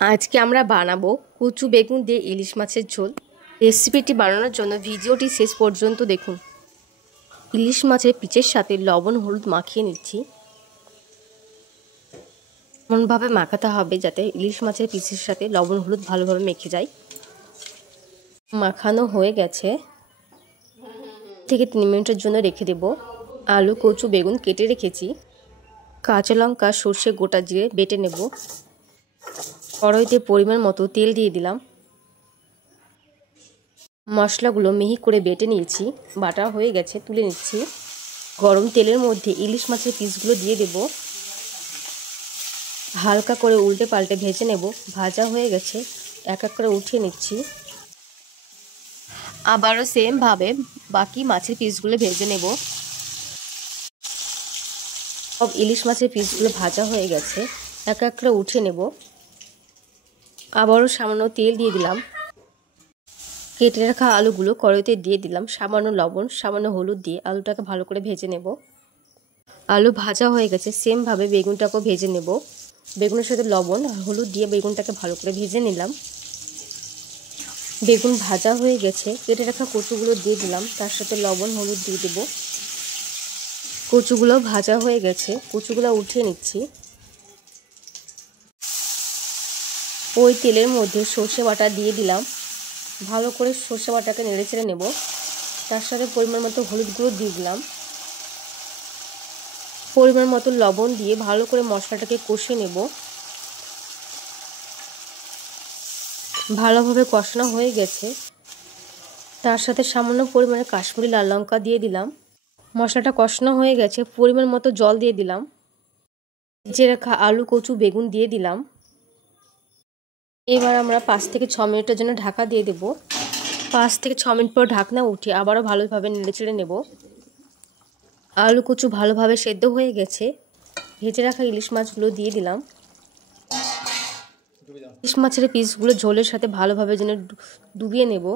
আজকে আমরা বানাবো কচু বেগুন দিয়ে ইলিশ মাছের ঝোল। রেসিপিটি বানানোর জন্য ভিডিওটি শেষ পর্যন্ত দেখুন। ইলিশ মাছের পিচের সাথে লবণ হলুদ মাখিয়ে নিচ্ছি। এমনভাবে মাখাতে হবে যাতে ইলিশ মাছের পিচের সাথে লবণ হলুদ ভালোভাবে মেখে যায়। মাখানো হয়ে গেছে, 3 মিনিটের জন্য রেখে দেব। আলু কচু বেগুন কেটে রেখেছি। কাঁচা লঙ্কা সর্ষে গোটা জিরে বেটে নেব। কড়াইতে পরিমাণ মতো তেল দিয়ে দিলাম। মশলাগুলো মিহি করে বেটে নিয়েছি, বাটা হয়ে গেছে, তুলে নিচ্ছি। গরম তেলের মধ্যে ইলিশ মাছের পিসগুলো দিয়ে দেব। হালকা করে উল্টে পাল্টে ভেজে নেব। ভাজা হয়ে গেছে, এক এক করে উঠিয়ে নিচ্ছি। আবারও সেমভাবে বাকি মাছের পিসগুলো ভেজে নেব। সব ইলিশ মাছের পিসগুলো ভাজা হয়ে গেছে, এক এক করে উঠিয়ে নেব। আবারও সামান্য তেল দিয়ে দিলাম। কেটে রাখা আলুগুলো কড়াইতে দিয়ে দিলাম। সামান্য লবণ সামান্য হলুদ দিয়ে আলুটাকে ভালো করে ভেজে নেব। আলু ভাজা হয়ে গেছে, সেমভাবে বেগুনটাকেও ভেজে নেব। বেগুনের সাথে লবণ আর হলুদ দিয়ে বেগুনটাকে ভালো করে ভেজে নিলাম। বেগুন ভাজা হয়ে গেছে, কেটে রাখা কচুগুলো দিয়ে দিলাম। তার সাথে লবণ হলুদ দিয়ে দেব। কচুগুলো ভাজা হয়ে গেছে, কচুগুলো উঠিয়ে নিচ্ছি। ওই তেলের মধ্যে সর্ষে বাটা দিয়ে দিলাম। ভালো করে সর্ষে বাটাকে নেড়ে চেড়ে নেব। তার সাথে পরিমাণ মতো হলুদ গুঁড়ো দিয়ে দিলাম। পরিমাণ মতো লবণ দিয়ে ভালো করে মশলাটাকে কষিয়ে নেব। ভালোভাবে কষানো হয়ে গেছে, তার সাথে সামান্য পরিমাণে কাশ্মীরি লাল লঙ্কা দিয়ে দিলাম। মশলাটা কষানো হয়ে গেছে, পরিমাণ মতো জল দিয়ে দিলাম। ভেজে রাখা আলু কচু বেগুন দিয়ে দিলাম। এবার আমরা 5 থেকে 6 মিনিটের জন্য ঢাকা দিয়ে দেব। 5 থেকে 6 মিনিট পর ঢাকনা উঠিয়ে আবারও ভালোভাবে নেড়েচেড়ে নেব। আলু কচু ভালোভাবে সেদ্ধ হয়ে গেছে, ভেজে রাখা ইলিশ মাছগুলো দিয়ে দিলাম। ইলিশ মাছের পিসগুলো ঝোলের সাথে ভালোভাবে যেন ডুবিয়ে নেব।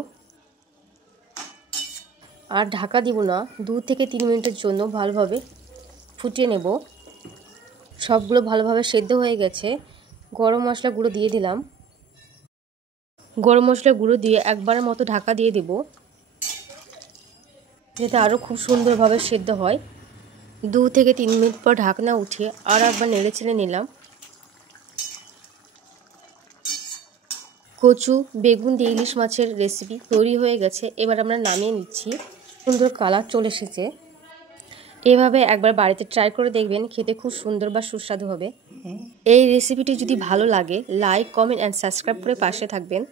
আর ঢাকা দিব না, 2 থেকে 3 মিনিটের জন্য ভালোভাবে ফুটিয়ে নেব। সবগুলো ভালোভাবে সেদ্ধ হয়ে গেছে। গরম মশলা গুঁড়ো দিয়ে দিলাম। গরম মশলা গুঁড়ো দিয়ে একবারের মতো ঢাকা দিয়ে দেব, যাতে আরও খুব সুন্দরভাবে সেদ্ধ হয়। 2 থেকে 3 মিনিট পর ঢাকনা উঠিয়ে আর একবার নেড়ে চেড়ে নিলাম। কচু বেগুন দিয়ে ইলিশ মাছের রেসিপি তৈরি হয়ে গেছে। এবার আমরা নামিয়ে নিচ্ছি। সুন্দর কালার চলে এসেছে। এভাবে একবার বাড়িতে ট্রাই করে দেখবেন, খেতে খুব সুন্দর বা সুস্বাদু হবে। এই রেসিপিটি যদি ভালো লাগে লাইক কমেন্ট অ্যান্ড সাবস্ক্রাইব করে পাশে থাকবেন।